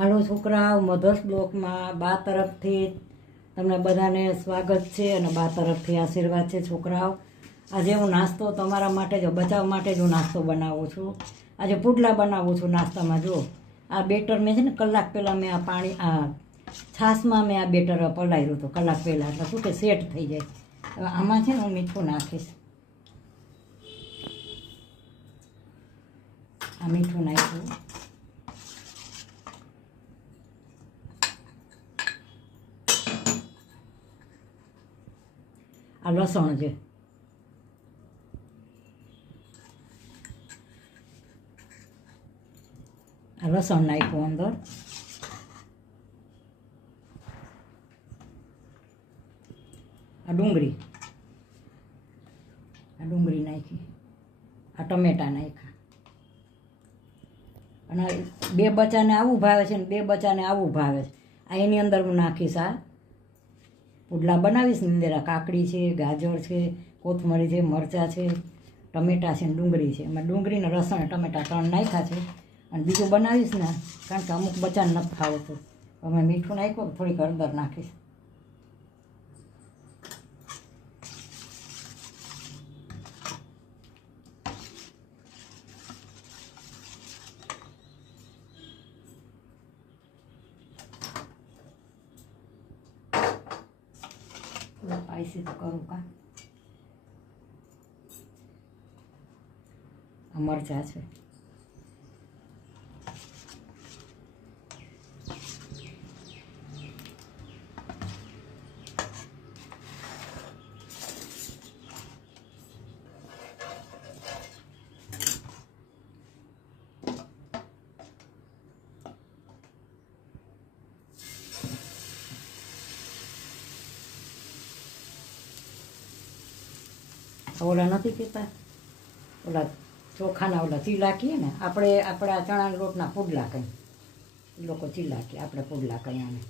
હાલો છોકરાઓ, મધર્સ બ્લોકમાં બા તરફથી તમને બધાને સ્વાગત છે અને બા તરફથી આશીર્વાદ છે. છોકરાઓ, આજે હું નાસ્તો તમારા માટે જ બચાવ માટે જ હું નાસ્તો બનાવું છું. આજે પુડલા બનાવું છું નાસ્તામાં. જો આ બેટર મેં છે ને કલાક પહેલાં મેં આ છાશમાં મેં આ બેટર પલાળ્યું હતું કલાક પહેલાં, એટલે શું કે સેટ થઈ જાય. હવે આમાં છે ને હું મીઠું નાખીશ. આ મીઠું નાખ્યું. આ લસણ છે, આ લસણ નાખ્યું અંદર. આ ડુંગળી નાખી. આ ટમેટા નાખ્યા. અને બે બચ્ચાને આવું ભાવે છે ને બે બચ્ચાને આવું ભાવે છે. આ એની અંદર હું નાખીશ. આ પુડલા બનાવીશ ને અંદર કાકડી છે, ગાજર છે, કોથમરી છે, મરચાં છે, ટમેટાં છે ને ડુંગળી છે. એમાં ડુંગળી ને લસણ ટમેટાં 3 નાખ્યા છે. અને બીજું બનાવીશ ને, કારણ કે અમુક બચ્ચાને નથી ખાવતું, અમે મીઠું નાખ્યું, થોડીક હળદર નાખીશ. સ્પાઈસી તો કરું કા. આ મરચાં છે. ઓલા નથી કહેતા, ઓલા ચોખાના ઓલા ચીલા કહીએ ને, આપણે આપણા ચણાના લોટના પુડલા કહીએ. એ લોકો ચીલા કહે, આપણે પુડલા કહીએ આને.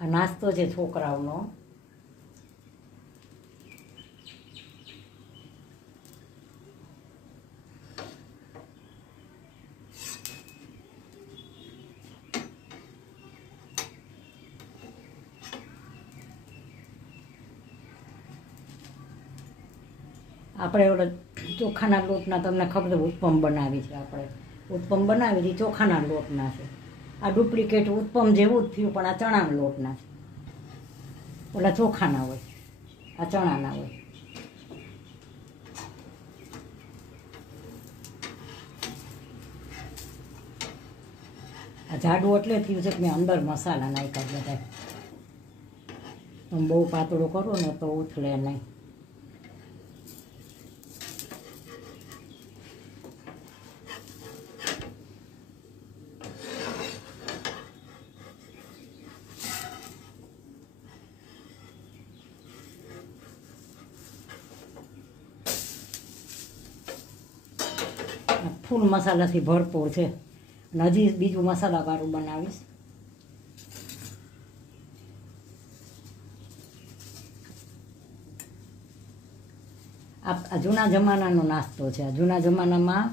આ નાસ્તો છે છોકરાઓનો. આપણે ઓલા ચોખાના લોટના તમને ખબર છે ઉત્પમ બનાવી છે. આપણે ઉત્પમ બનાવી છે ચોખાના લોટના છે. આ ડુપ્લિકેટ ઉત્પમ જેવું જ થયું, પણ આ ચણાના લોટના છે. ઓલા ચોખાના હોય, આ ચણાના હોય. આ જાડું એટલે થયું છે કે મેં અંદર મસાલા નાખ્યા બધા. તમે બહુ પાતળું કરો ને તો ઉથલે નહીં. ફૂલ મસાલાથી ભરપૂર છે. અને હજી બીજું મસાલાવાળું બનાવીશ. આ જૂના જમાનાનો નાસ્તો છે. આ જૂના જમાનામાં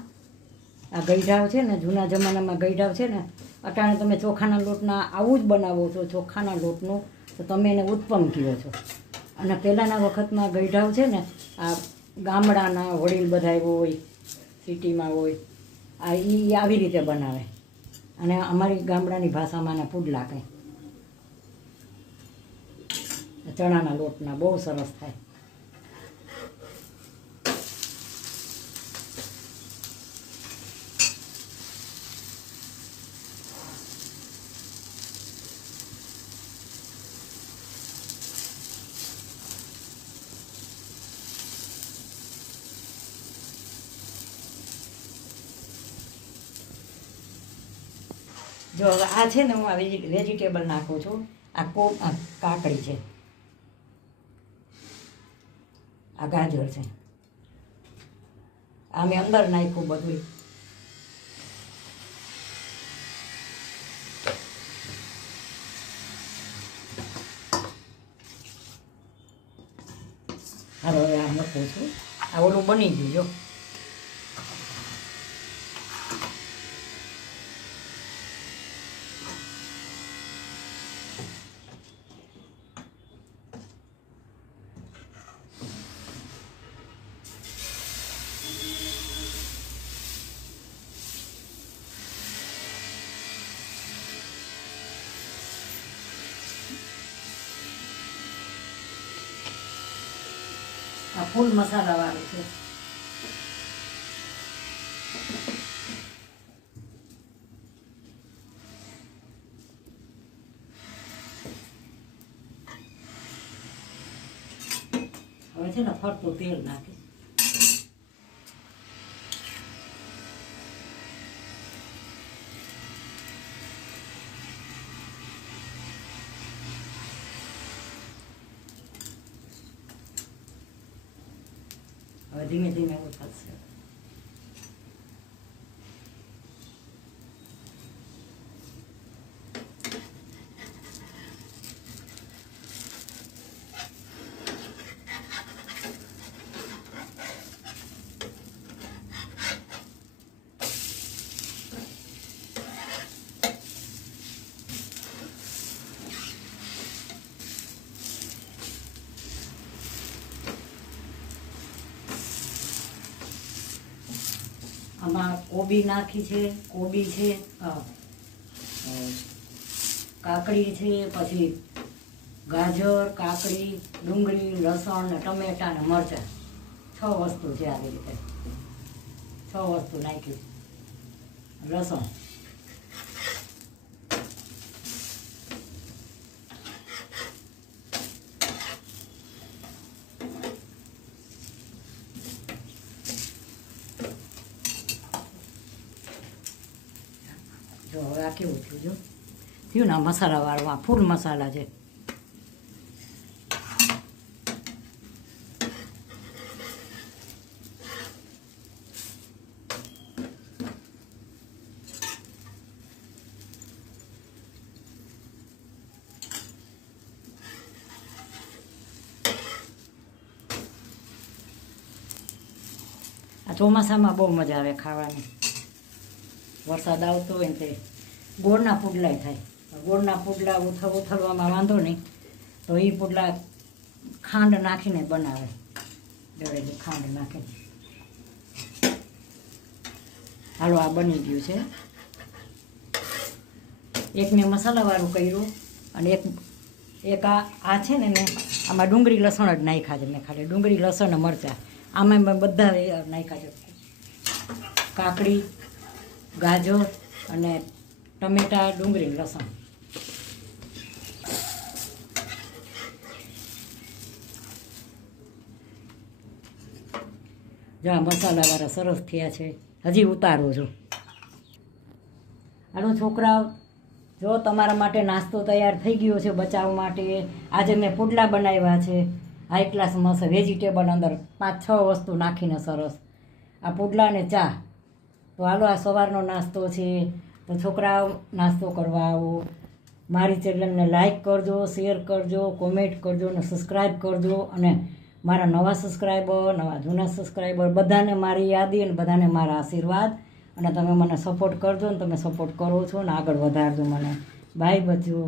આ ગઈઢાવ છે ને, જૂના જમાનામાં ગઈઢાવ છે ને, અટાણે તમે ચોખાના લોટના આવું જ બનાવો છો, ચોખાના લોટનું, તો તમે એને ઉત્પમ કહો છો. અને પહેલાંના વખતમાં ગઈઢાવ છે ને, આ ગામડાના વડીલ બધા હોય, સિટીમાં હોય, આ એ આવી રીતે બનાવે. અને અમારી ગામડાની ભાષામાં આને પુડલા કહે. ચણાના લોટના બહુ સરસ થાય. જો હવે આ છે ને, હું આ વેજીટેબલ નાખું છું. આ કાકડી છે, આ ગાજર છે, આ મેં અંદર નાખ્યું બધું. નાખું છું. આ ઓલું બની ગયું જો. આ ફૂલ મસાલાવાળું છે. હવે છે ને ફરતું તેલ નાખીશ. હવે ધીમે ધીમે ઉતરશે. આમાં કોબી નાખી છે, કોબી છે, કાકડી છે, પછી ગાજર, કાકડી, ડુંગળી, લસણ ને ટમેટા ને મરચાં. 6 વસ્તુ છે. આવી રીતે 6 વસ્તુ નાખી. લસણ, જો હવે આ કેવું થયું જો થયું ને. મસાલાવાળું આ ફૂલ મસાલા છે. આ ચોમાસામાં બહુ મજા આવે ખાવાની. વરસાદ આવતો હોય ને તે ગોળના પુડલાય થાય. ગોળના પુડલા ઉથલવામાં વાંધો નહીં, તો એ પુડલા ખાંડ નાખીને બનાવે. દળેલી ખાંડ નાખીને. હાલો આ બની ગયું છે. એક મેં મસાલાવાળું કર્યું અને એક આ છે ને મેં આમાં ડુંગળી લસણ જ નાખ્યા છે. મેં ખાલી ડુંગળી લસણ ને મરચાં આમાં મેં બધા નાખ્યા છે. કાકડી, ગાજર અને ટમેટા, ડુંગળી, લસણ. જો આ મસાલાવાળા સરસ થયા છે. હજી ઉતારું છું. હાલો છોકરાઓ, જો તમારા માટે નાસ્તો તૈયાર થઈ ગયો છે બચાવ માટે. આજે મેં પુડલા બનાવ્યા છે. હાઈ ક્લાસ મસ્ત વેજીટેબલ અંદર 5-6 વસ્તુ નાખીને સરસ. આ પુડલા ને ચા. તો હાલો આ સવારનો નાસ્તો છે. તો છોકરાઓ નાસ્તો કરવા આવો. મારી ચેનલને લાઈક કરજો, શેર કરજો, કોમેન્ટ કરજો અને સબસ્ક્રાઈબ કરજો. અને મારા નવા સબસ્ક્રાઈબર, નવા જૂના સબસ્ક્રાઈબર બધાને મારી યાદી અને બધાને મારા આશીર્વાદ. અને તમે મને સપોર્ટ કરજો ને તમે સપોર્ટ કરો છો ને આગળ વધારજો મને. બાય બચ્ચો.